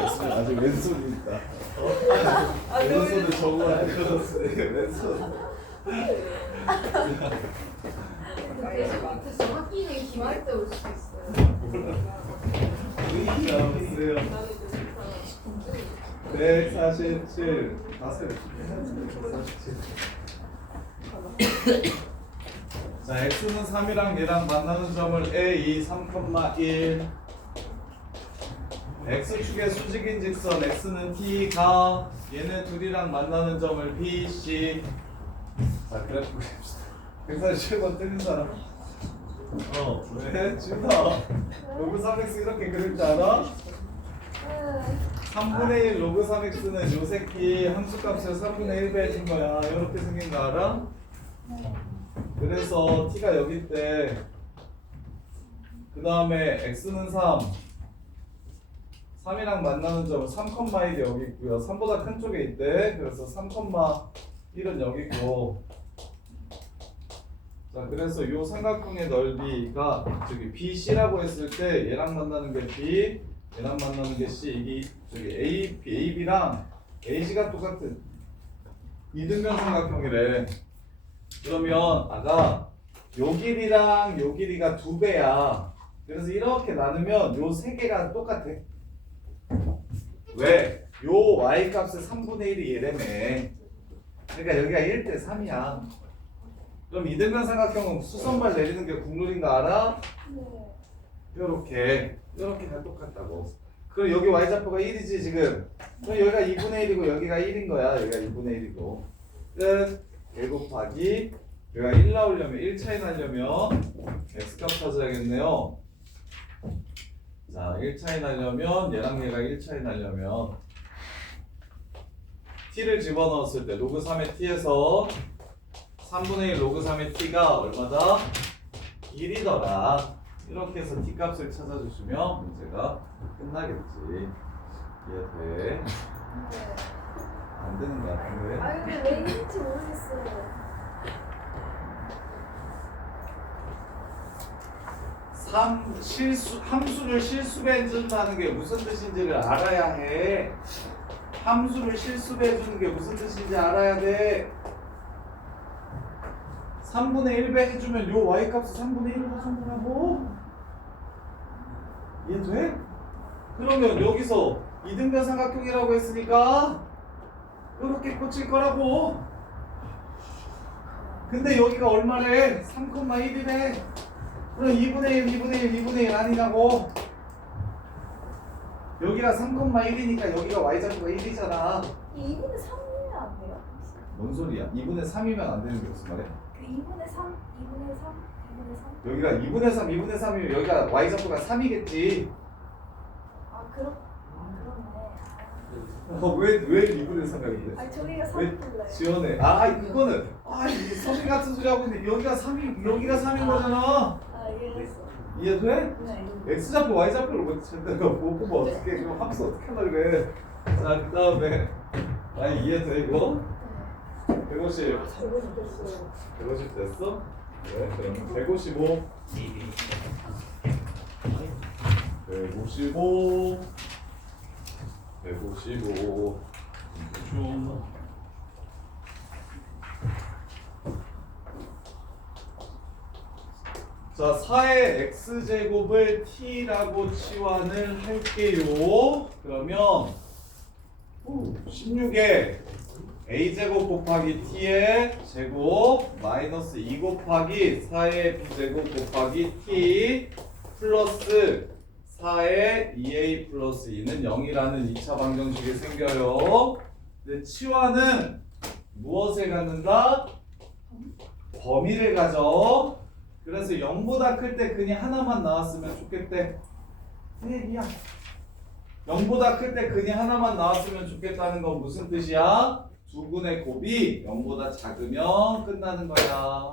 아직 왼손이니까. 아, 왼손을 적응 안 해줬으니 왼손. 근데 정확히는 기말 때 올 수도 있어요. 나오세요. 네, 147. 다섯. 자, x는 3이랑 얘랑 만나는 점을 a, 2, 3,1 x축의 수직인 직선 x는 t가 얘네 둘이랑 만나는 점을 b, c 자, 그래프 그립시다 147번 틀린 사람 어, 왜? 준아 로그 3x 이렇게 그릴 줄 알아? 3분의 1 로그 3x는 요 새끼 함수값을 3분의 1배 해준 거야 이렇게 생긴 거 알아? 그래서 t가 여기 있대 그 다음에 x는 3 3이랑 만나는 점은 3,1이 여기 있고요. 3보다 큰 쪽에 있대. 그래서 3,1은 여기 있고. 자 그래서 요 삼각형의 넓이가 저기 BC라고 했을 때 얘랑 만나는 게 B 얘랑 만나는 게 C. 이게 저기 A, B, AB랑 AC가 똑같은 이등변 삼각형이래. 그러면 아가 요 길이랑 요 길이가 두 배야. 그래서 이렇게 나누면 요 세 개가 똑같아 왜? 요 y 값의 3분의 1이 얘라며 그러니까 여기가 1대 3이야. 그럼 이등변 삼각형은 수선발 내리는 게 국룰인 거 알아? 요렇게 요렇게 다 똑같다고. 그럼 여기 y좌표가 1이지 지금. 그럼 여기가 2분의 1이고 여기가 1인 거야. 여기가 2분의 1이고. 끝. 1 곱하기 여기가 1 나오려면 1 차이 나려면 x값 찾아야겠네요 자 1 차이 나려면 얘랑 얘가 1 차이 나려면 t를 집어넣었을 때 로그 3의 t에서 3분의 1 로그 3의 t가 얼마다? 1이더라. 이렇게 해서 t 값을 찾아주시면 문제가 끝나겠지. 이해돼? 안 되는 거 같은데? 아 근데 왜 있는지 모르겠어요. 3 실수 함수를 실수배 해준다는 게 무슨 뜻인지를 알아야 해. 함수를 실수배 해주는 게 무슨 뜻인지 알아야 돼. 3분의 1배 해주면 요 y 값을 3분의 1로 가져온다고? 이해 돼? 그러면 여기서 이등변 삼각형이라고 했으니까 이렇게 꽂힐 거라고. 근데 여기가 얼마래? 3,1이래. 그럼 2분의 1, 2분의 1, 2분의 1 아니냐고. 여기가 3,1이니까 여기가 y좌표가 1이잖아. 2분의 3이면 안 돼요? 뭔 소리야? 2분의 3이면 안 되는 게 무슨 말이야? 그 2분의 3, 2분의 3, 2분의 3. 여기가 2분의 3, 2분의 3이면 여기가 y좌표가 3이겠지. 아 그렇 아, 그렇네. 어, 왜, 왜 2분의 3이야? 아 저기가 왜 3불러요. 지원해. 아, 이거는, 아, 이게 서비 같은 소리 하고 있는데 여기가 3이, 여기가 3인 거잖아. 아 이해했어. 이해돼? 네. X좌표, Y좌표를 못 제대로 못 보면 어떻게, 그럼 함수 어떻게 하려 그래. 자, 그 다음에, 아, 이해돼, 이거? 150. 보고 싶었어요. 150 됐어? 네, 그럼 155. 155. 155. 좀. 자, 4의 x제곱을 t라고 치환을 할게요. 그러면 16에 a제곱 곱하기 t의 제곱 마이너스 2 곱하기 4의 b제곱 곱하기 t 플러스 4의 2a 플러스 2는 0이라는 2차 방정식이 생겨요. 근데 치환은 무엇을 갖는다? 범위를 가져. 그래서 0보다 클때 근이 하나만 나왔으면 좋겠대. 얘기야. 0보다 클때 근이 하나만 나왔으면 좋겠다는 건 무슨 뜻이야? 두 근의 곱이 0보다 작으면 끝나는 거야.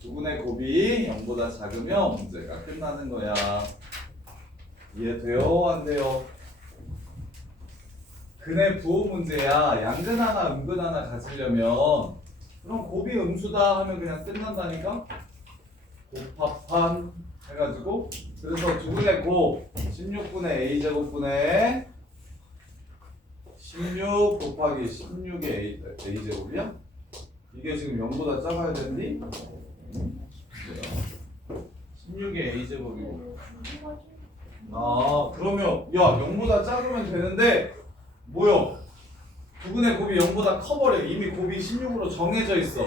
두 근의 곱이 0보다 작으면 문제가 끝나는 거야. 이해돼요? 안 돼요? 근의 부호 문제야. 양근 하나, 음근 하나 가지려면 그럼 곱이 음수다 하면 그냥 끝난다니까? 곱합한 해가지고 그래서 두분의 고 16분의 a제곱분의 16 곱하기 16의 a, a제곱이야? 이게 지금 0보다 작아야 되는데 16의 a제곱이고 아 그러면 야 0보다 작으면 되는데 뭐요? 두근의 곱이 0보다 커버려. 이미 곱이 16으로 정해져 있어.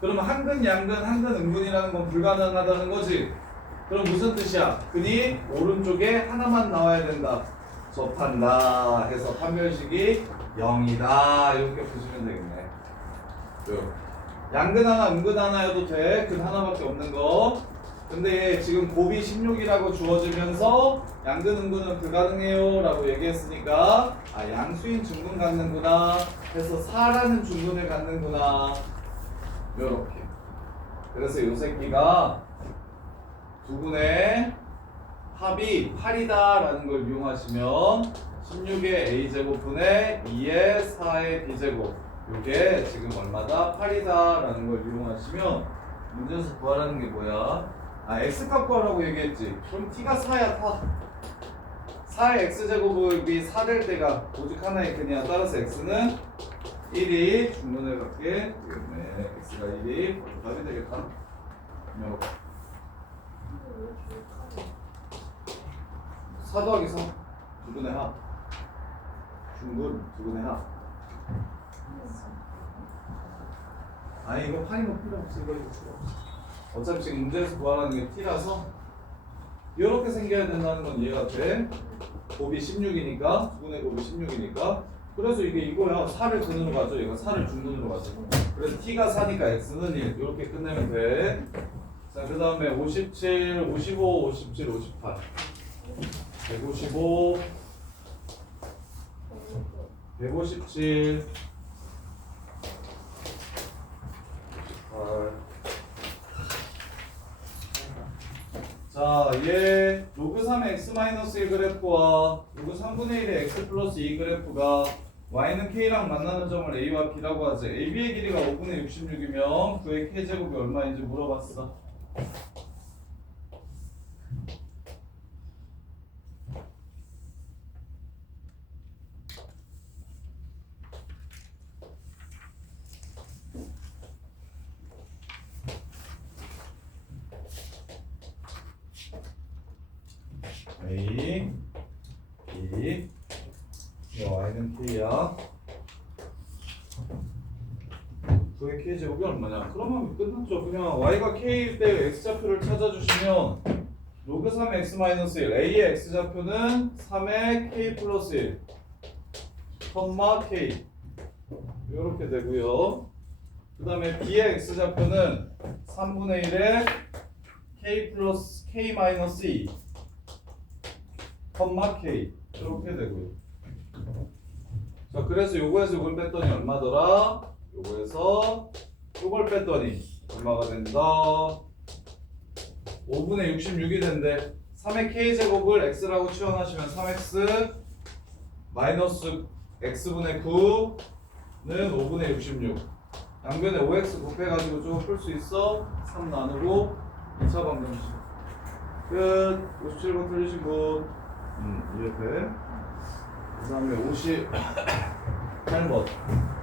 그러면 한근 양근 한근 은근이라는 건 불가능하다는 거지. 그럼 무슨 뜻이야? 근이 오른쪽에 하나만 나와야 된다. 접한다 해서 판별식이 0이다. 이렇게 보시면 되겠네. 이렇게. 양근 하나 은근 하나여도 돼 근 하나밖에 없는 거 근데 지금 곱이 16이라고 주어지면서 양근 은근은 불가능해요 라고 얘기했으니까 아 양수인 중근 갖는구나 해서 4라는 중근을 갖는구나 요렇게 그래서 요 새끼가 두 분의 합이 8이다 라는 걸 이용하시면 16의 a제곱분의 2의 4의 b제곱 요게 지금 얼마다? 8이다 라는 걸 이용하시면 문제에서 구하라는 게 뭐야? 아 x값 구하라고 얘기했지. 그럼 t가 4야 타 4의 x제곱이 4 될 때가 오직 하나의 근이야. 따라서 x는 1이 중문을 갖게 되겠네. X가 1이 답이 되겠다. 이렇게 4 더하기 3 두근의 합 중근 두근의 합 아니 이거 거 필요 없어 이거 필요 없어 어차피 지금 문제에서 구하라는 게 t라서 이렇게 생겨야 된다는 건 이해가 돼? 곱이 16이니까 두근의 곱이 16이니까. 그래서 이게 이거야. 4를 근으로 가죠 얘가 4를 중근으로 가죠 그래서 t가 4니까 x는 1 이렇게 끝내면 돼자그 다음에 57, 55, 57, 58 155 157 자, 얘 로그 3의 x 마이너스 1 그래프와 로그 3분의 1의 x 플러스 2 그래프가 y는 k랑 만나는 점을 a와 b라고 하지. ab의 길이가 5분의 66이면 그의 k 제곱이 얼마인지 물어봤어. A, 이 y는 k야. 그의 k 제곱이 얼마냐? 그러면 끝났죠. 그냥 y가 k일 때 x 좌표를 찾아주시면 로그 3 x 마이너스 1 a의 x 좌표는 3의 k 플러스 1 컴마 k 이렇게 되고요. 그 다음에 b의 x 좌표는 3분의 1의 k 플러스 k 마이너스 2 컴마 k 이렇게 되고요. 자 그래서 요거에서 요걸 뺐더니 얼마더라? 요거에서 요걸 뺐더니 얼마가 된다? 5분의 66이 된대. 3의 k 제곱을 x라고 치환하시면 3x 마이너스 x분의 9는 5분의 66. 양변에 5x 곱해가지고 좀풀수 있어? 3 나누고 2차 방정식. 끝. 57번 틀리신 분. 음, 이렇게. 그 다음에 58번.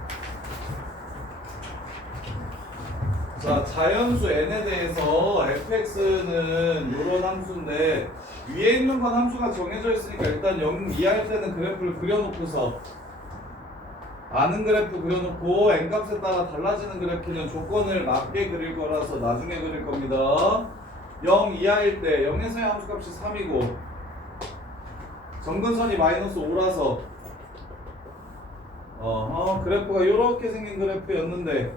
자, 자연수 n에 대해서 fx는 이런 함수인데 위에 있는 건 함수가 정해져 있으니까 일단 0 이하일 때는 그래프를 그려놓고서 아는 그래프 그려놓고 n 값에 따라 달라지는 그래프는 조건을 맞게 그릴 거라서 나중에 그릴 겁니다. 0 이하일 때 0에서의 함수값이 3이고 정근선이 마이너스 5라서. 어, 어, 그래프가 이렇게 생긴 그래프였는데.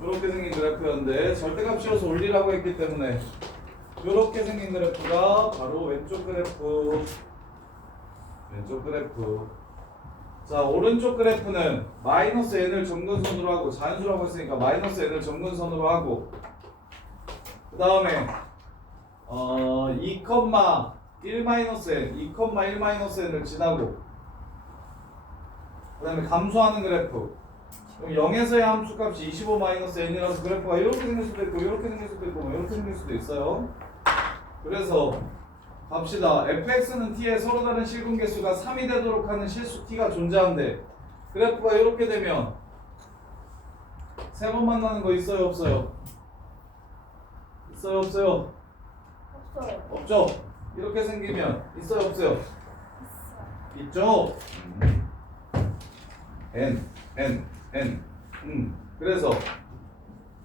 이렇게 생긴 그래프였는데 절대값이어서 올리라고 했기 때문에 이렇게 생긴 그래프가 바로 왼쪽 그래프. 왼쪽 그래프. 자 오른쪽 그래프는 마이너스 n을 정근선으로 하고 자연수라고 했으니까 마이너스 n을 정근선으로 하고. 그 다음에 어, 2, 1-n, 2,1-n을 지나고 그 다음에 감소하는 그래프 그럼 0에서의 함수값이 25-n이라서 그래프가 이렇게 생길 수도 있고 이렇게 생길 수도 있고 뭐 이렇게 생길 수도 있어요 그래서 갑시다 fx는 t에 서로 다른 실분계수가 3이 되도록 하는 실수 t가 존재한데 그래프가 이렇게 되면 세 번 만나는 거 있어요 없어요? 있어요 없어요? 없어요 없죠? 이렇게 생기면 있어요, 없어요? 있죠? n, n, n. 음. 그래서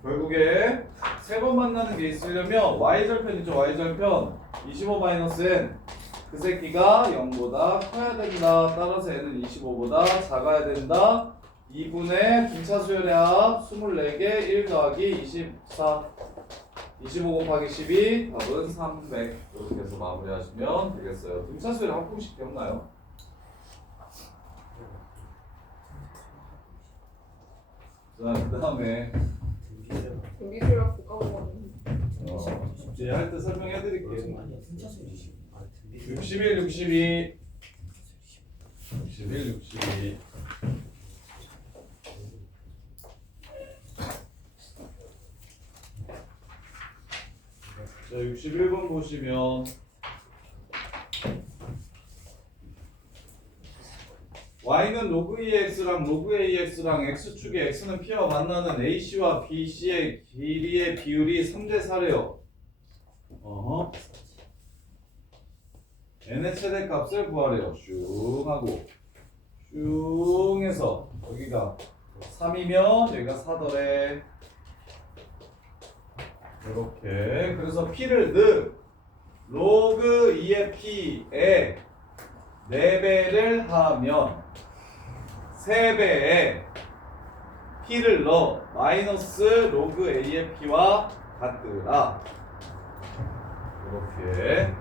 결국에 세 번 만나는 게 있으려면 y절편 있죠, y절편. 25-n. 그 새끼가 0보다 커야 된다. 따라서 n은 25보다 작아야 된다. 2분의 분차 수열의 합 24개 1 더하기 24 25 곱하기 12 답은 300 이렇게 해서 마무리하시면 되겠어요. 수열의 합 공식 기억나요? 자, 그 다음에 미술학 까먹었는데. 어, 숙제 할 때 설명해 드릴게요. 아니야 진짜 소리지. 아, 근데 61, 62 61, 62 자, 61번 보시면 y는 로그 ex랑 로그 ax랑 x축의 x는 p와 만나는 ac와 bc의 길이의 비율이 3대 4래요. 어허. n의 최대 값을 구하래요. 슝 하고 슝 해서 여기가 3이면 여기가 4더래. 이렇게 그래서 p를 늘 로그 2의 p에 4배를 하면 3배에 p를 넣어 마이너스 로그 a의 p와 같더라. 이렇게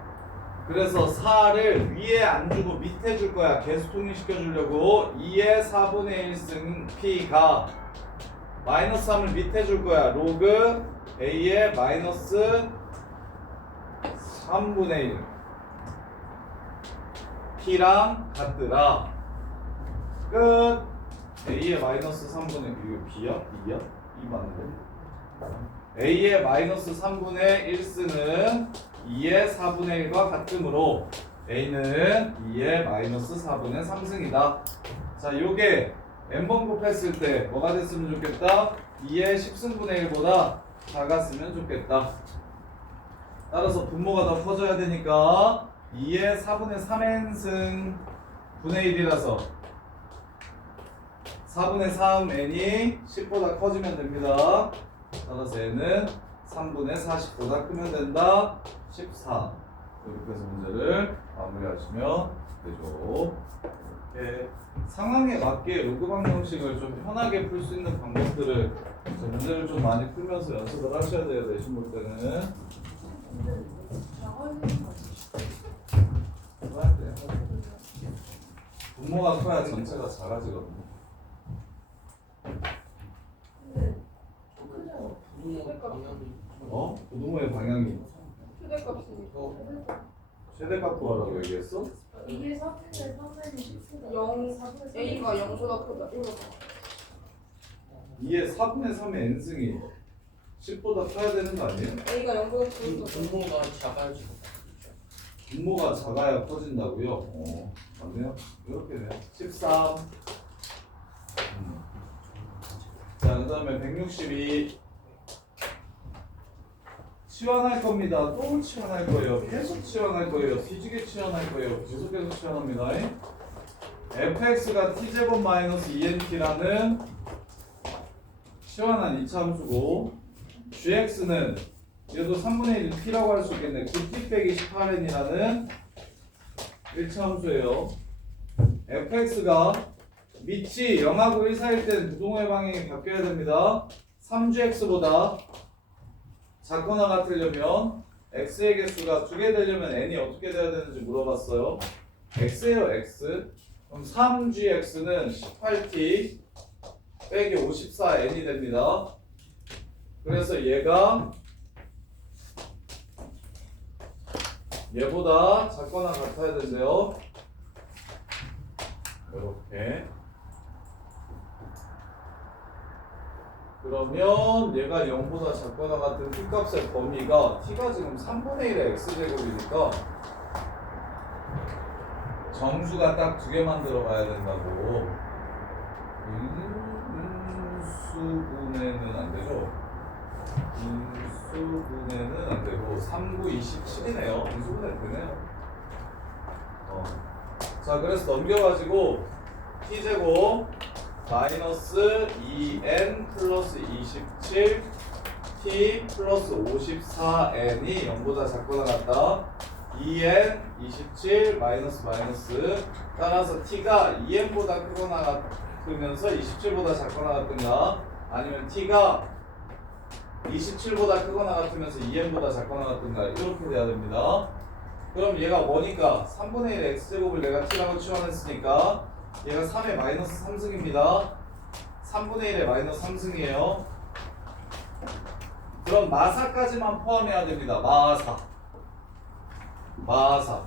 그래서 4를 위에 안 주고 밑에 줄 거야. 계수 통일시켜 주려고 2의 4분의 1승 p가 마이너스 3을 밑에 줄 거야. 로그 a의 마이너스 3분의 1 p랑 같더라. 끝. a의 마이너스 3분의 이거 b야? 2야? 2 맞는데? a의 마이너스 3분의 1쓰는 2의 4분의 1과 같으므로 a는 2의 마이너스 4분의 3승이다. 자, 요게 n번 곱했을 때 뭐가 됐으면 좋겠다? 2의 10승분의 1보다 작았으면 좋겠다. 따라서 분모가 더 커져야 되니까 2의 4분의 3n승 분의 1이라서 4분의 3 n이 10보다 커지면 됩니다. 따라서 n은 3분의 40보다 크면 된다. 14. 이렇게 해서 문제를 마무리하시면 되죠. 이렇게 상황에 맞게 로그 방정식을 좀 편하게 풀 수 있는 방법들을 이제 문제를 좀 많이 풀면서 연습을 하셔야 돼요. 내신 볼 때는. 돼요. 분모가 커야 전체가 작아지거든요. 어? 분모의 방향이 최대값이니까. 최대값 구하라고 얘기했어? 이게 3분의 3분의 10보다 0 A가 0보다 크다. 이거. 2의 4분의 3의 n승이 10보다 커야 되는 거 아니에요? A가 0보다 크다. 분모가 작아지고 분모가 작아야 커진다고요? 어, 맞네요. 이렇게 돼요. 13. 음. 자, 그 다음에 162. 치환할 겁니다. 또 치환할 거예요. 계속 치환할 거예요. 뒤지게 치환할 거예요. 계속해서 치환합니다. fx가 t제곱 마이너스 2nt라는 치환한 이차함수고 gx는 얘도 3분의 1 t라고 할 수 있겠네. 9t 빼기 18n이라는 1차 함수예요. fx가 밑이 0하고 1 사이일 때는 부동의 방향이 바뀌어야 됩니다. 3gx보다 작거나 같으려면 x의 개수가 두 개 되려면 n이 어떻게 돼야 되는지 물어봤어요. x예요, x. 그럼 3gx는 18t 빼기 54n이 됩니다. 그래서 얘가 얘보다 작거나 같아야 된대요. 이렇게. 그러면 얘가 0보다 작거나 같은 t 값의 범위가 t가 지금 3분의 1의 x제곱이니까 정수가 딱 두 개만 들어가야 된다고 인수분해는 안 되죠? 인수분해는 안 되고 3, 9, 27이네요 인수분해 되네요 어. 자 그래서 넘겨가지고 t제곱 마이너스 2n 플러스 27 t 플러스 54n이 0보다 작거나 같다. 2n 27 마이너스 마이너스. 따라서 t가 2n보다 크거나 같으면서 27보다 작거나 같든가 아니면 t가 27보다 크거나 같으면서 2n보다 작거나 같든가? 이렇게 돼야 됩니다. 그럼 얘가 뭐니까? 3분의 1 x제곱을 내가 t라고 치환했으니까 얘가 3의 마이너스 3승입니다. 3분의 1의 마이너스 3승이에요. 그럼 마사까지만 포함해야 됩니다. 마사. 마사.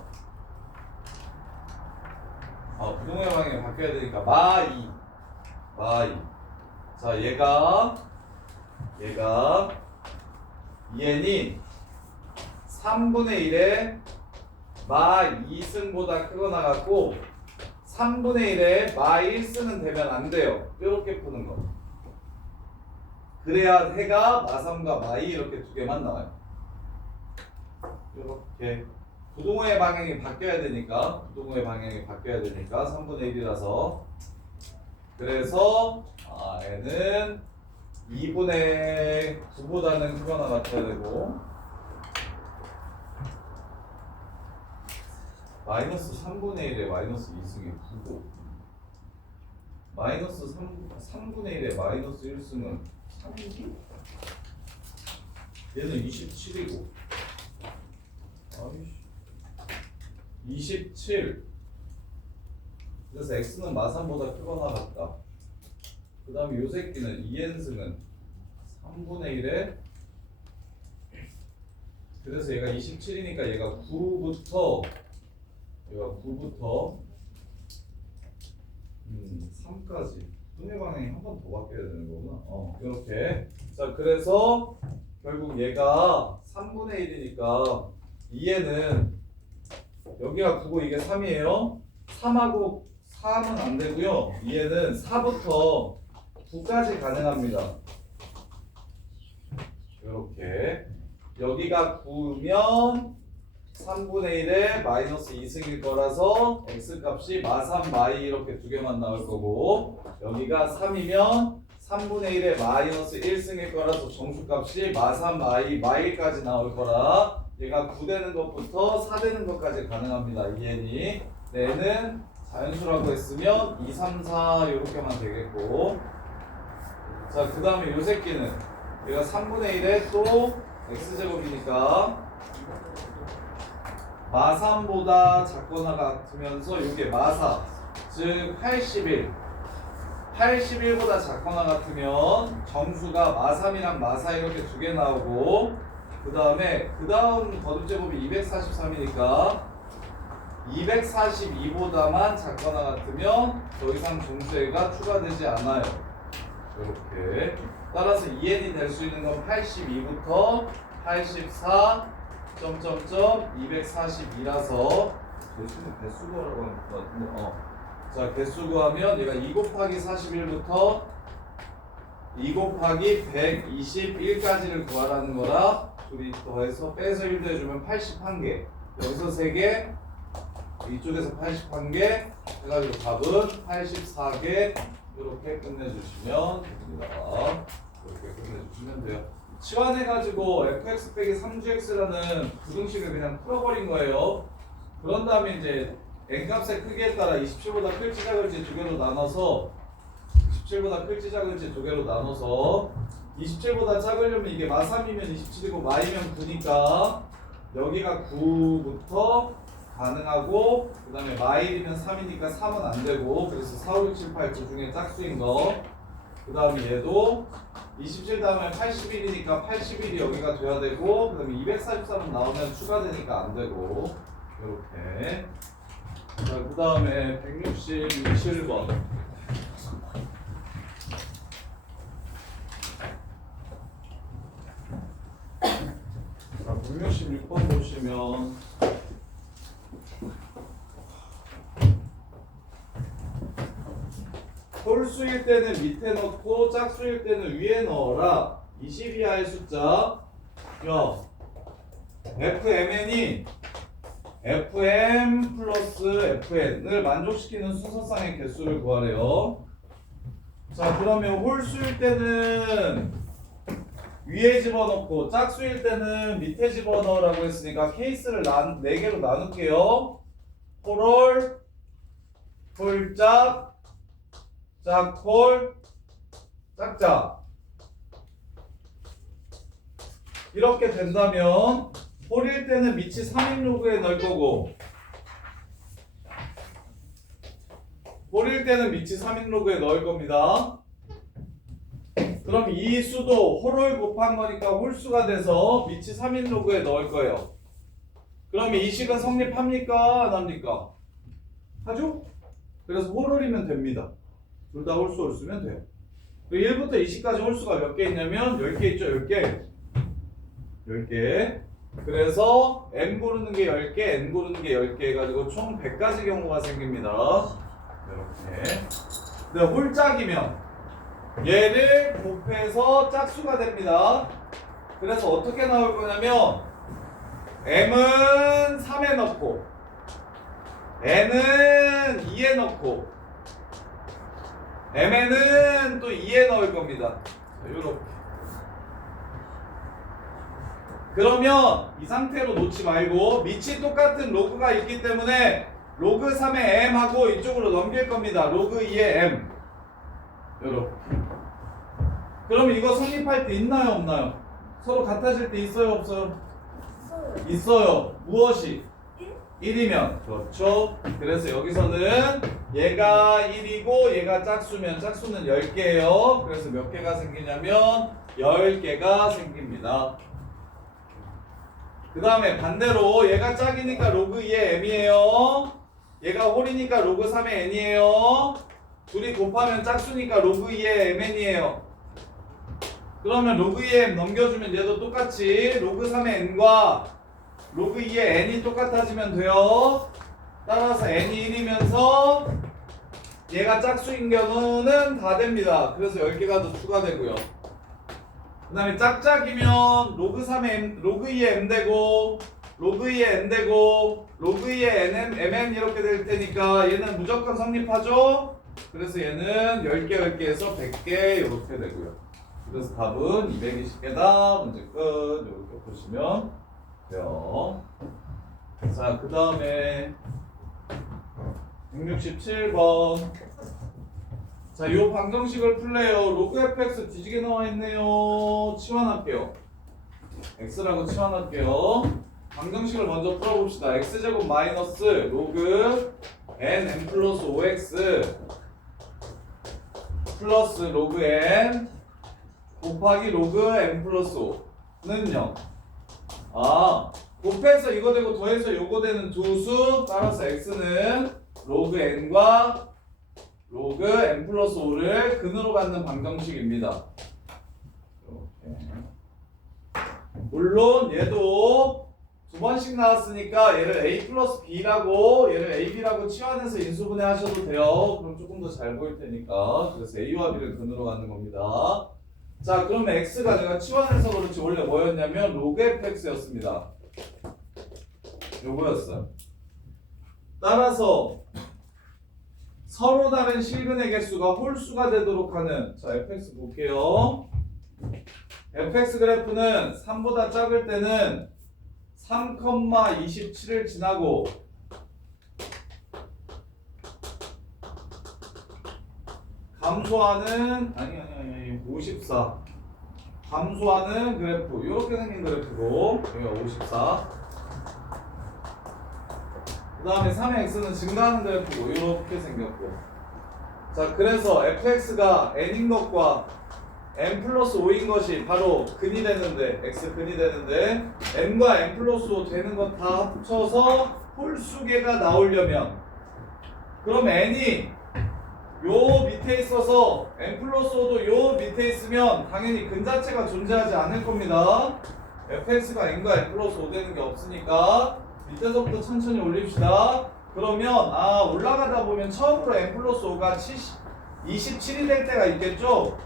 아 부동의 방향이 바뀌어야 되니까 마이. 마이. 자 얘가 얘가 얘는 3분의 1에 마 2승보다 크거나 같고 3분의 1에 마 1승은 되면 안 돼요. 이렇게 푸는 거. 그래야 해가 마3과 마2 이렇게 두 개만 나와요. 이렇게 부동호의 방향이 바뀌어야 되니까 부동호의 방향이 바뀌어야 되니까 3분의 1이라서 그래서 아, 얘는 2분의 9보다는 크거나 같아야 되고 마이너스 3분의 1에 마이너스 2승이 9고. 마이너스 3, 3분의 1에 마이너스 1승은 3이지? 얘는 27이고. 아이씨. 27 그래서 x는 마3보다 크거나 같다. 그 다음에 요 새끼는 2n승은 3분의 1에 그래서 얘가 27이니까 얘가 9부터 얘가 9부터 음, 3까지 분의 방향이 한 번 더 바뀌어야 되는 거구나. 어 이렇게. 자 그래서 결국 얘가 3분의 1이니까 2에는 여기가 9고 이게 3이에요. 3하고 3은 안 되고요. 2에는 4부터 9까지 가능합니다. 이렇게. 여기가 9면 3분의 1에 마이너스 2승일 거라서 x 값이 마3 마이 이렇게 두 개만 나올 거고 여기가 3이면 3분의 1에 마이너스 1승일 거라서 정수 값이 마3 마이 마이까지 나올 거라. 얘가 9 되는 것부터 4 되는 것까지 가능합니다 이해니 얘는 자연수라고 했으면 2, 3, 4 이렇게만 되겠고. 자 그 다음에 요 새끼는 얘가 3분의 1에 또 x제곱이니까 마3보다 작거나 같으면서 이게 마사 즉 81 81보다 작거나 같으면 정수가 마3이랑 마4 이렇게 두 개 나오고 그 다음에 그 다음 거듭제곱이 243이니까 242보다만 작거나 같으면 더 이상 정수해가 추가되지 않아요. 이렇게. 따라서 2n이 될 수 있는 건 82부터 84 점점점 242라서 대수는 개수거라고 하는 것 같은데 어. 자 개수 구 하면 얘가 2 곱하기 41부터 2 곱하기 121까지를 구하라는 거라 둘이 더해서 빼서 1도 해주면 81개. 여기서 3개 이쪽에서 81개 해가지고 답은 84개. 이렇게 끝내주시면 됩니다. 이렇게 끝내주시면 돼요 치환해가지고 fx 빼기 3gx라는 부등식을 그냥 풀어버린 거예요. 그런 다음에 이제 n값의 크기에 따라 27보다 클지 작을지 두 개로 나눠서 27보다 클지 작을지 두 개로 나눠서 27보다 작으려면 이게 마3이면 27이고 마이면 9니까 여기가 9부터 가능하고 그 다음에 마일이면 3이니까 3은 안 되고 그래서 4, 5, 6, 7, 8 그 중에 짝수인 거 그 다음에 얘도 27 다음에 81이니까 81이 여기가 돼야 되고 그 다음에 243 나오면 추가되니까 안 되고 이렇게. 그 다음에 167번. 자, 166번 보시면 홀수일 때는 밑에 넣고 짝수일 때는 위에 넣어라. 20 이하의 숫자 야 fmn이 fm 플러스 fn을 만족시키는 순서상의 개수를 구하래요. 자 그러면 홀수일 때는 위에 집어넣고 짝수일 때는 밑에 집어넣으라고 했으니까 케이스를 난, 4개로 나눌게요. 홀홀 홀짝 짝홀 짝짝 이렇게 된다면 홀일 때는 밑이 3인 로그에 넣을 거고 홀일 때는 밑이 3인 로그에 넣을 겁니다 그럼 이 수도 홀을 곱한 거니까 홀수가 돼서 밑이 3인 로그에 넣을 거예요. 그럼 이 식은 성립합니까? 안 합니까? 하죠? 그래서 홀홀이면 됩니다. 둘 다 홀수 홀수면 돼요. 1부터 20까지 홀수가 몇 개 있냐면 10개 있죠? 10개. 10개. 그래서 n 고르는 게 10개, n 고르는 게 10개 해가지고 총 100가지 경우가 생깁니다. 이렇게. 근데 홀짝이면 얘를 곱해서 짝수가 됩니다. 그래서 어떻게 나올 거냐면 m은 3에 넣고 n은 2에 넣고 mn은 또 2에 넣을 겁니다. 이렇게. 그러면 이 상태로 놓지 말고 밑이 똑같은 로그가 있기 때문에 로그 3의 m하고 이쪽으로 넘길 겁니다. 로그 2의 m. 이렇게. 그럼 이거 성립할 때 있나요, 없나요? 서로 같아질 때 있어요, 없어요? 있어요. 무엇이? 1이면 그렇죠. 그래서 여기서는 얘가 1이고 얘가 짝수면 짝수는 10개예요. 그래서 몇 개가 생기냐면 10개가 생깁니다. 그 다음에 반대로 얘가 짝이니까 로그 2의 m이에요. 얘가 홀이니까 로그 3의 n이에요. 둘이 곱하면 짝수니까 로그 2의 mn이에요. 그러면 로그 2의 m 넘겨주면 얘도 똑같이 로그 3의 n과 로그 2의 n이 똑같아지면 돼요. 따라서 n이 1이면서 얘가 짝수인 경우는 다 됩니다. 그래서 10개가 더 추가되고요. 그 다음에 짝짝이면 로그 3의 m, 로그 2의 m 되고 로그 2의 n 되고 로그 2의 nm, mn 이렇게 될 테니까 얘는 무조건 성립하죠? 그래서 얘는 10개 10개에서 100개 이렇게 되고요. 그래서 답은 220개다. 문제 끝. 이렇게 보시면 돼요. 자, 그 다음에 167번. 자, 이 방정식을 풀래요. 로그 fx 뒤지게 나와 있네요. 치환할게요. x라고 치환할게요. 방정식을 먼저 풀어봅시다. x제곱 마이너스 로그 n n 플러스 5x 플러스 로그 n 곱하기 로그 n 플러스 5는 0. 아, 곱해서 이거 되고 더해서 요거 되는 두 수 따라서 x는 로그 n과 로그 n 플러스 5를 근으로 갖는 방정식입니다. 물론 얘도 두 번씩 나왔으니까 얘를 a 플러스 b라고 얘를 ab라고 치환해서 인수분해 하셔도 돼요. 그럼 조금 더 잘 보일 테니까. 그래서 a와 b를 근으로 갖는 겁니다. 자, 그러면 x가 내가 치환해서 그렇지 원래 뭐였냐면 로그 fx였습니다. 요거였어요. 따라서 서로 다른 실근의 개수가 홀수가 되도록 하는 자 fx 볼게요. fx 그래프는 3보다 작을 때는 3,27을 지나고 감소하는 아니 아니 아니 아니 54 감소하는 그래프 이렇게 생긴 그래프고 여기가 54 그 다음에 3의 x는 증가하는 그래프고 이렇게 생겼고. 자 그래서 fx가 n인 것과 n 플러스 5인 것이 바로 근이 되는데 x 근이 되는데 n과 n 플러스 5 되는 것 다 합쳐서 홀수계가 나오려면 그럼 n이 요 밑에 있어서 n 플러스 5도 요 밑에 있으면 당연히 근 자체가 존재하지 않을 겁니다. fx가 n과 n 플러스 5 되는 게 없으니까 밑에서부터 천천히 올립시다. 그러면 아 올라가다 보면 처음으로 n 플러스 5가 70, 27이 될 때가 있겠죠?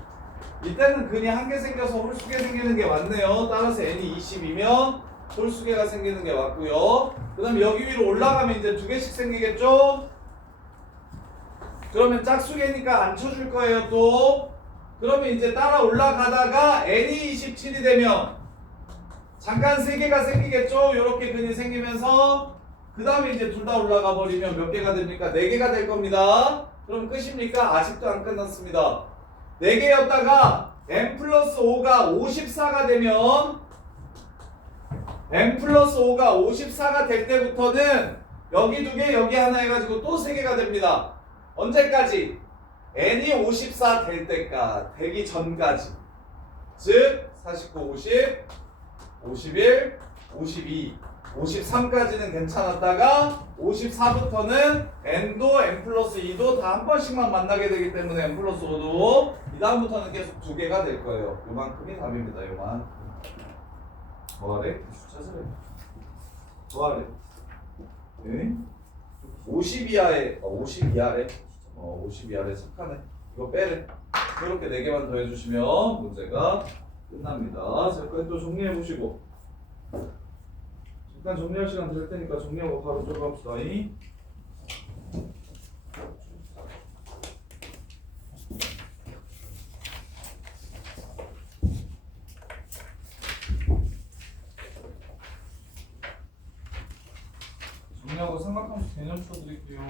이때는 근이 한 개 생겨서 홀수계 생기는 게 맞네요. 따라서 n이 20이면 홀수계가 생기는 게 맞고요. 그 다음에 여기 위로 올라가면 이제 두 개씩 생기겠죠? 그러면 짝수계니까 안 쳐줄 거예요 또. 그러면 이제 따라 올라가다가 n이 27이 되면 잠깐 세 개가 생기겠죠? 이렇게 근이 생기면서 그 다음에 이제 둘 다 올라가 버리면 몇 개가 됩니까? 네 개가 될 겁니다. 그럼 끝입니까? 아직도 안 끝났습니다. 네 개였다가 n 플러스 5가 54가 되면 n 플러스 5가 54가 될 때부터는 여기 두 개, 여기 하나 해가지고 또 세 개가 됩니다. 언제까지? n이 54 될 때까 되기 전까지. 즉 49, 50, 51, 52, 53까지는 괜찮았다가 54부터는 n도 n 플러스 2도 다 한 번씩만 만나게 되기 때문에 n 플러스 5도 이 다음부터는 계속 두 개가 될 거예요. 요만큼이 답입니다. 요만. 뭐하래? 숫자를 뭐하래? 네? 50 이하에 어, 50 이하래. 어, 50 이하래 착하네. 이거 빼래. 이렇게 네 개만 더 해주시면 문제가 끝납니다. 잠깐 또 정리해 보시고. 잠깐 정리할 시간 드릴 테니까 정리하고 바로 들어갑시다. 이. 정리하고 삼각함수 개념 쳐드릴게요.